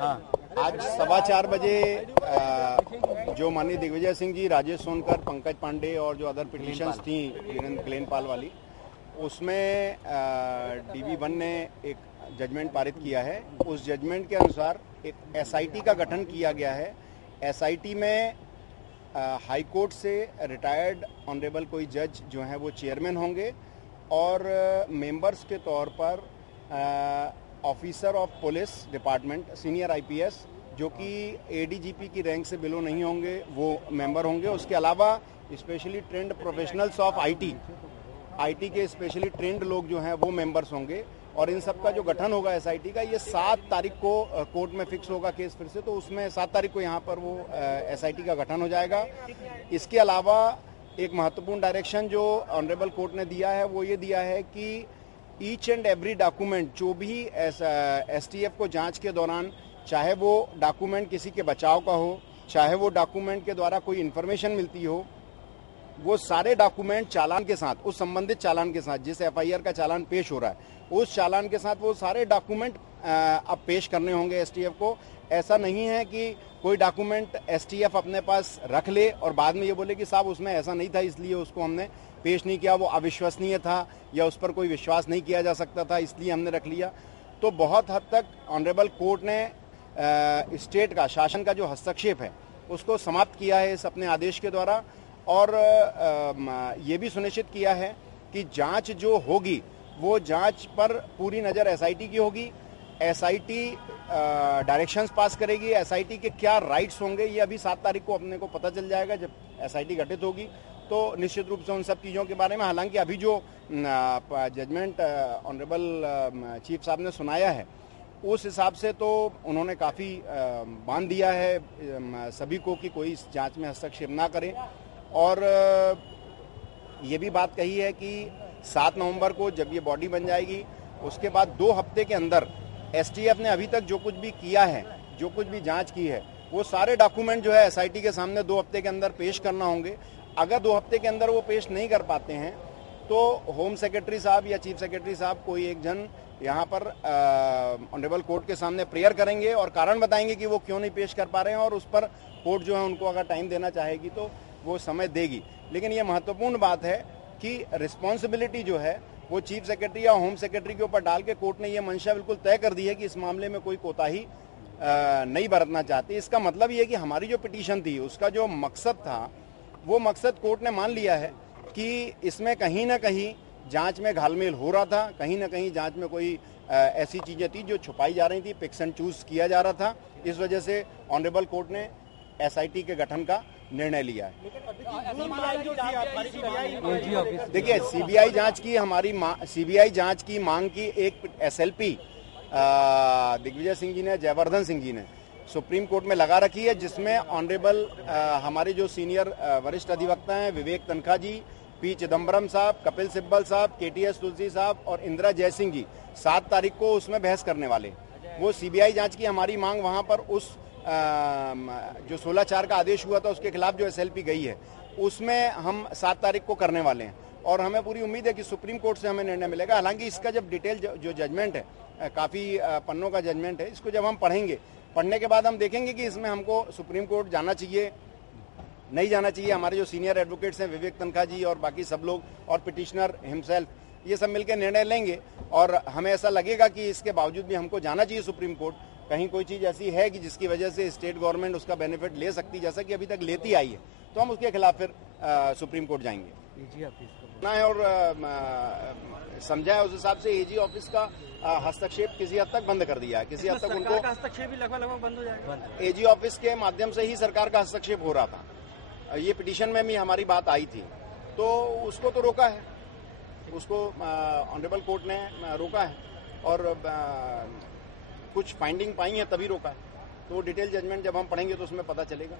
आज 4:15 बजे जो माननीय दिग्विजय सिंह जी, राजेश सोनकर, पंकज पांडे और जो अदर पिटिशंस थी क्लेनपाल वाली, उसमें DB1 ने एक जजमेंट पारित किया है। उस जजमेंट के अनुसार एक SIT का गठन किया गया है। SIT में हाई कोर्ट से रिटायर्ड ऑनरेबल कोई जज जो हैं वो चेयरमैन होंगे और मेंबर्स के तौर पर officer of police department, senior IPS जो कि ADGP की रैंक से बिलो नहीं होंगे, वो मेंबर होंगे। उसके अलावा specially trend professionals of IT के स्पेशली ट्रेंड लोग जो हैं वो मेंबर्स होंगे। और इन सब का जो गठन होगा SIT का, ये 7 तारीख को कोर्ट में फिक्स होगा केस फिर से, तो उसमें 7 तारीख को यहाँ पर वो SIT का गठन हो जाएगा। इसके अलावा एक महत्वपूर्ण डायरेक्शन जो ऑनरेबल कोर्ट ने दिया है वो ये दिया है कि ईच एंड एवरी डॉक्यूमेंट जो भी STF को जांच के दौरान, चाहे वो डॉक्यूमेंट किसी के बचाव का हो, चाहे वो डॉक्यूमेंट के द्वारा कोई इन्फॉर्मेशन मिलती हो, वो सारे डॉक्यूमेंट चालान के साथ, उस संबंधित चालान के साथ, जिस FIR का चालान पेश हो रहा है उस चालान के साथ वो सारे डॉक्यूमेंट अब पेश करने होंगे STF को। ऐसा नहीं है कि कोई डॉक्यूमेंट STF अपने पास रख ले और बाद में ये बोले कि साहब उसमें ऐसा नहीं था इसलिए उसको हमने पेश नहीं किया, वो अविश्वसनीय था या उस पर कोई विश्वास नहीं किया जा सकता था इसलिए हमने रख लिया। तो बहुत हद तक ऑनरेबल कोर्ट ने स्टेट का, शासन का जो हस्तक्षेप है उसको समाप्त किया है इस अपने आदेश के द्वारा। और ये भी सुनिश्चित किया है कि जांच जो होगी वो जांच पर पूरी नज़र SIT की होगी। SIT डायरेक्शंस पास करेगी। SIT के क्या राइट्स होंगे ये अभी 7 तारीख को अपने को पता चल जाएगा जब SIT गठित होगी, तो निश्चित रूप से उन सब चीज़ों के बारे में, हालांकि अभी जो जजमेंट ऑनरेबल चीफ साहब ने सुनाया है उस हिसाब से तो उन्होंने काफ़ी बांध दिया है सभी को कि कोई इस जांच में हस्तक्षेप ना करें। और ये भी बात कही है कि 7 नवंबर को जब ये बॉडी बन जाएगी उसके बाद 2 हफ्ते के अंदर STF ने अभी तक जो कुछ भी किया है, जो कुछ भी जांच की है, वो सारे डॉक्यूमेंट जो है SIT के सामने 2 हफ्ते के अंदर पेश करना होंगे। अगर 2 हफ्ते के अंदर वो पेश नहीं कर पाते हैं तो होम सेक्रेटरी साहब या चीफ सेक्रेटरी साहब कोई एक जन यहाँ पर ऑनरेबल कोर्ट के सामने प्रेयर करेंगे और कारण बताएंगे कि वो क्यों नहीं पेश कर पा रहे हैं, और उस पर कोर्ट जो है उनको अगर टाइम देना चाहेगी तो वो समय देगी। लेकिन ये महत्वपूर्ण बात है कि रिस्पॉन्सिबिलिटी जो है वो चीफ सेक्रेटरी या होम सेक्रेटरी के ऊपर डाल के कोर्ट ने ये मंशा बिल्कुल तय कर दी है कि इस मामले में कोई कोताही नहीं बरतना चाहती। इसका मतलब ये कि हमारी जो पिटीशन थी उसका जो मकसद था वो मकसद कोर्ट ने मान लिया है कि इसमें कहीं ना कहीं जांच में घालमेल हो रहा था, कहीं ना कहीं जांच में कोई ऐसी चीज़ें थी जो छुपाई जा रही थी, पिक्स एंड चूज किया जा रहा था। इस वजह से ऑनरेबल कोर्ट ने SIT के गठन का निर्णय लिया है। देखिए, CBI जांच की मांग की एक SLP दिग्विजय सिंह जी ने, जयवर्धन सिंह जी ने सुप्रीम कोर्ट में लगा रखी है, जिसमें ऑनरेबल हमारे जो सीनियर वरिष्ठ अधिवक्ता हैं विवेक तनखा जी, P चिदम्बरम साहब, कपिल सिब्बल साहब, KTS तुलसी साहब और इंदिरा जयसिंह जी 7 तारीख को उसमें बहस करने वाले। वो CBI जांच की हमारी मांग वहां पर उस जो 16/4 का आदेश हुआ था उसके खिलाफ जो SLP गई है उसमें हम 7 तारीख को करने वाले हैं और हमें पूरी उम्मीद है कि सुप्रीम कोर्ट से हमें निर्णय मिलेगा। हालांकि इसका जब डिटेल जो जजमेंट है, काफ़ी पन्नों का जजमेंट है, इसको जब हम पढ़ेंगे, पढ़ने के बाद हम देखेंगे कि इसमें हमको सुप्रीम कोर्ट जाना चाहिए, नहीं जाना चाहिए। हमारे जो सीनियर एडवोकेट्स हैं विवेक तनखा जी और बाकी सब लोग और पिटिशनर हिमसेल्फ, ये सब मिलकर निर्णय लेंगे और हमें ऐसा लगेगा कि इसके बावजूद भी हमको जाना चाहिए सुप्रीम कोर्ट। कहीं कोई चीज़ ऐसी है कि जिसकी वजह से स्टेट गवर्नमेंट उसका बेनिफिट ले सकती, जैसा कि अभी तक लेती आई है, तो हम उसके खिलाफ फिर सुप्रीम कोर्ट जाएंगे ना है। और समझा है उस हिसाब से AG ऑफिस का हस्तक्षेप किसी हद तक बंद कर दिया है। किसी हद तक उनको हस्तक्षेप भी लगभग बंद हो जाएगा। AG ऑफिस के माध्यम से ही सरकार का हस्तक्षेप हो रहा था। ये पिटीशन में भी हमारी बात आई थी, तो उसको तो रोका है, उसको ऑनरेबल कोर्ट ने रोका है और कुछ फाइंडिंग पाई है तभी रोका है। तो डिटेल जजमेंट जब हम पढ़ेंगे तो उसमें पता चलेगा।